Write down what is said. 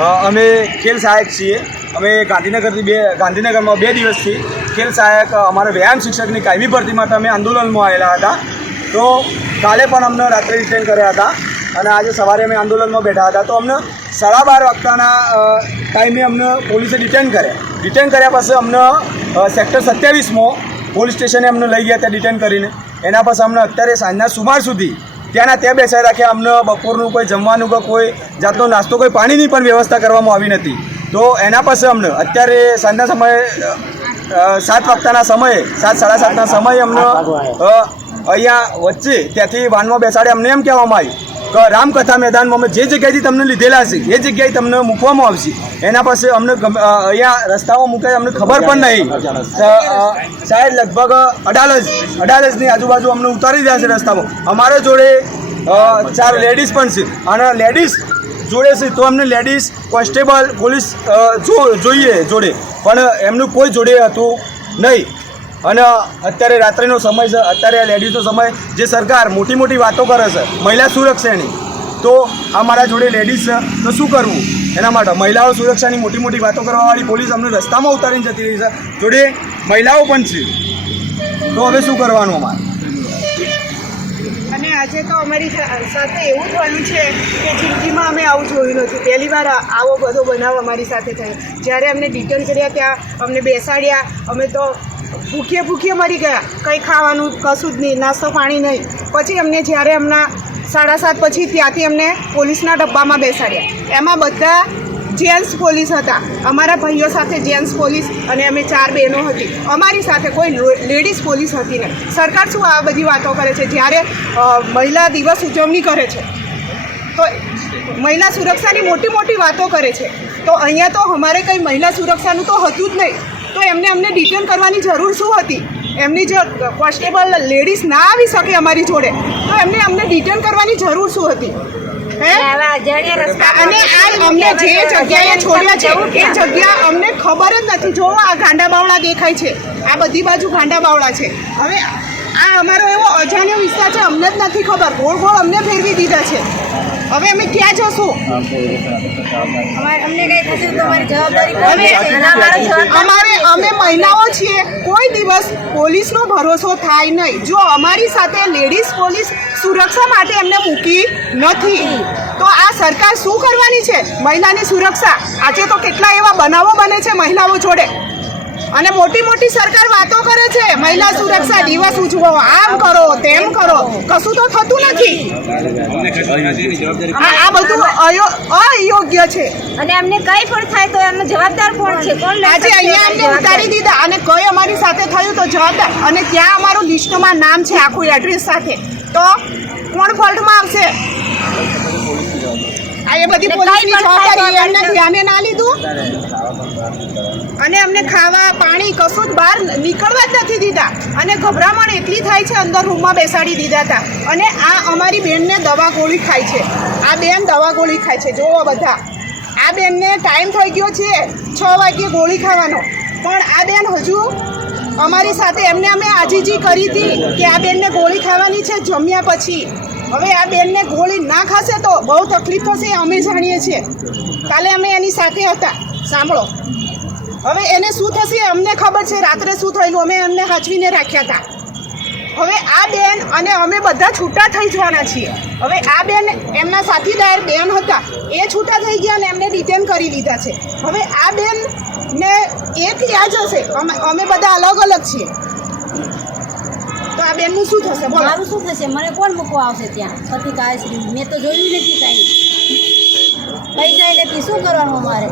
અમે ખેલ સહાયક છીએ। અમે ગાંધીનગરમાં 2 દિવસથી ખેલ સહાયક અમારા વ્યાયામ શિક્ષકની કાયમી ભરતી માટે અમે આંદોલનમાં આવેલા હતા। તો કાલે પણ અમને રાત્રે ડિટેન કર્યા હતા અને આજે સવારે અમે આંદોલનમાં બેઠા હતા। તો અમને 12:30 વાગ્યાના ટાઈમે અમને પોલીસે ડિટેન કર્યા પછી અમને સેક્ટર 27માં પોલીસ સ્ટેશને અમને લઈ ગયા ત્યાં ડિટેન કરીને। એના પછી અમને અત્યારે સાંજના સુમાર સુધી ત્યાં બેસાડી રાખ્યા। અમને બપોરનું કોઈ જમવાનું કે કોઈ જાતનો નાસ્તો કોઈ પાણીની પણ વ્યવસ્થા કરવામાં આવી નથી। તો એના પછી અમને અત્યારે સાંજના સમયે 7 વાગ્યાના સમયે 7:30ના સમયે અમને અહીંયા વચ્ચે ત્યાંથી વાનમાં બેસાડે અમને એમ કહેવામાં આવ્યું કે રામકથા મેદાનમાં અમે જે જગ્યાએથી તમને લીધેલા છે એ જગ્યાએ તમને મૂકવામાં આવશે। એના પછી અમને અહીંયા રસ્તામાં મૂકે અમને ખબર પણ નહીં। સાહેબ લગભગ અડાલજની આજુબાજુ અમને ઉતારી રહ્યા છે રસ્તામાં। અમારા જોડે 4 લેડીઝ પણ છે અને લેડીઝ જોડે છે તો અમને લેડીઝ કોન્સ્ટેબલ પોલીસ જોઈએ જોડે, પણ એમનું કોઈ જોડે હતું નહીં। અને અત્યારે રાત્રિનો સમય છે, અત્યારે લેડીઝનો સમય જે સરકાર મોટી વાતો કરે છે મહિલા સુરક્ષાની, તો આ મારા જોડે લેડીઝ છે તો શું કરવું? એના માટે મહિલાઓ સુરક્ષાની મોટી વાતો કરવાવાળી પોલીસ અમને રસ્તામાં ઉતારીને જતી રહી છે, જોડે મહિલાઓ પણ છે। તો હવે શું કરવાનું અમારે? અને આજે તો અમારી સાથે એવું થયું છે કે જિંદગીમાં અમે આવું જોયું નથી। પહેલી વાર આવો બધો બનાવ અમારી સાથે થયો। જ્યારે અમને ડિટેન કર્યા ત્યાં અમને બેસાડ્યા, અમે તો ભૂખે મરી ગયા, કંઈ ખાવાનું કશું જ નહીં, નાસ્તો પાણી નહીં। પછી અમને જ્યારે હમણાં 7:30 પછી ત્યાંથી અમને પોલીસના ડબ્બામાં બેસાડ્યા। એમાં બધા જેન્ટ્સ પોલીસ હતા, અમારા ભાઈઓ સાથે જેન્ટ્સ પોલીસ અને અમે 4 બહેનો હતી। અમારી સાથે કોઈ લેડીઝ પોલીસ હતી નહીં। સરકાર શું આ બધી વાતો કરે છે? જ્યારે મહિલા દિવસ ઉજવણી કરે છે તો મહિલા સુરક્ષાની મોટી વાતો કરે છે, તો અહીંયા તો અમારે કંઈ મહિલા સુરક્ષાનું તો હતું જ નહીં। તો અમને ડિટેન કરવાની જરૂર શું હતી? એમની જો કોન્સ્ટેબલ લેડીઝ ના આવી શકે અમારી જોડે તો અમને ડિટેન કરવાની જરૂર શું હતી? અને આ અમને જે જગ્યાએ છોડ્યા છે એ જગ્યા અમને ખબર જ નથી। જો આ ગાંડા બાવળા દેખાય છે, આ બધી બાજુ ગાંડા બાવળા છે। હવે આ અમારો એવો અજાણ્યો વિસ્તાર છે, અમને જ નથી ખબર, ગોળ અમને ફેરવી દીધા છે। હવે અમે ક્યાં જશું? અમે મહિલાઓ છીએ, કોઈ દિવસ પોલીસનો ભરોસો થાય નહીં। જો અમારી સાથે લેડીઝ પોલીસ સુરક્ષા માટે એમને મૂકી નથી તો આ સરકાર શું કરવાની છે મહિલાની સુરક્ષા? આજે તો કેટલા એવા બનાવો બને છે મહિલાઓ જોડે, અને મોટી સરકાર વાતો કરે છે મહિલા સુરક્ષા દિવસ ઉજવો, આમ કરો તેમ કરો, કશું તો થતું નથી। આ બધું અયોગ્ય છે અને અમને કઈ પણ થાય તો એનો જવાબદાર કોણ છે? આજે અહીંયા અમને ઉતારી દીધા અને કઈ અમારી સાથે થયું તો જવાબદાર, અને ત્યાં અમારું લિસ્ટમાં નામ છે આખું એડ્રેસ સાથે, તો કોણ ફોલ્ટમાં આવશે? આ એ બધી પોલીસની જવાબદારી એમને ધ્યાને ના લીધું, અને અમને ખાવા પાણી કશું જ બહાર નીકળવા જ નથી દીધા। અને ગભરામણ એટલી થાય છે, અંદર રૂમમાં બેસાડી દીધા હતા। અને આ અમારી બેનને દવા ગોળી ખાય છે, આ બેન દવા ગોળી ખાય છે। જુઓ બધા, આ બેનને ટાઈમ થઈ ગયો છે 6 વાગ્યે ગોળી ખાવાનો, પણ આ બેન હજુ અમારી સાથે અમે આજીજી કરી હતી કે આ બેનને ગોળી ખાવાની છે જમ્યા પછી। હવે આ બેનને ગોળી ના ખાશે તો બહુ તકલીફ થશે, અમે જાણીએ છીએ। કાલે અમે એની સાથે હતા, સાંભળો, હવે એને શું થશે અમને ખબર છે। રાત્રે શું થયેલું અમે એમને હાચવીને રાખ્યા હતા। હવે આ બેન અને અમે બધા છૂટા થઈ જવાના છીએ। હવે આ બેન એમના સાથીદાર બેન હતા એ છૂટા થઈ ગયા અને એમને ડિટેન કરી લીધા છે। હવે આ બેન ને એક યાદ હશે, અમે બધા અલગ છીએ, તો આ બેનનું શું થશે? મારું શું થશે? મને કોણ મૂકવા આવશે ત્યાં? પતિ કાયશ્રી મેં તો જોયું નથી કાંઈ, પૈસા નથી, શું કરવાનું અમારે?